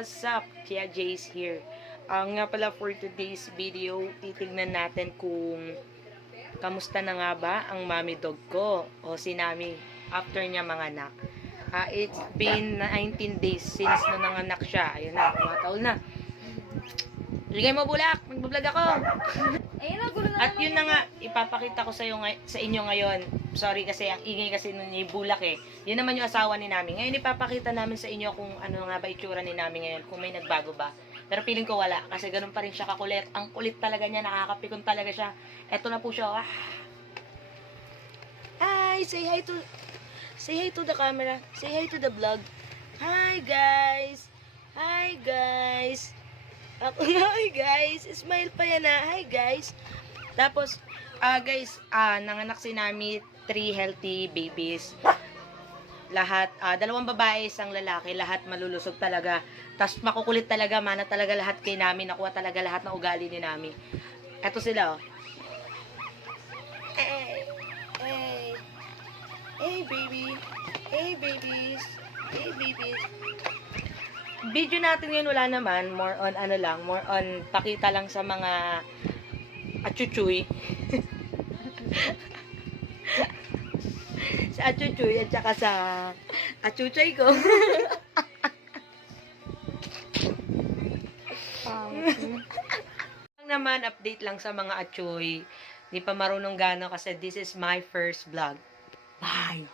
what's up? Kia Jace here. Nga pala for today's video, titignan natin kung kamusta na nga ba ang mommy dog ko o si Nami after niya manganak. It's been 19 days since na nanganak siya. Ayun na, tumataol na. Ligay mo bulak, mag-vlog ako. At yun na nga, ipapakita ko sa inyo ngayon. Sorry kasi, ang ingay kasi nun yung bulak eh. Yun naman yung asawa ni Nami. Ngayon ipapakita namin sa inyo kung ano nga ba itsura ni Nami ngayon, kung may nagbago ba. Pero feeling ko wala, kasi ganun pa rin siya kakulit. Ang kulit talaga niya, nakakapikon talaga siya. Eto na po siya. Hi, say hi to the camera. Say hi to the vlog. Hi guys. Hi guys. Hi guys, smile pa yan na. Hi guys. Tapos, guys, nanganak si Nami 3 healthy babies. Lahat, 2 babae, 1 lalaki. Lahat malulusog talaga. Tapos makukulit talaga, mana talaga lahat kay Nami. Nakuha talaga lahat ng ugali ni Nami. Eto sila, oh. Hey, hey. Hey baby. Hey babies. Hey babies. Video natin ngayon wala naman, more on ano lang, more on pakita lang sa mga achuchuy. Sa achuchuy at saka sa achuchay ko. Naman update lang sa mga achuy. Di pa marunong gano kasi this is my first vlog. Bye.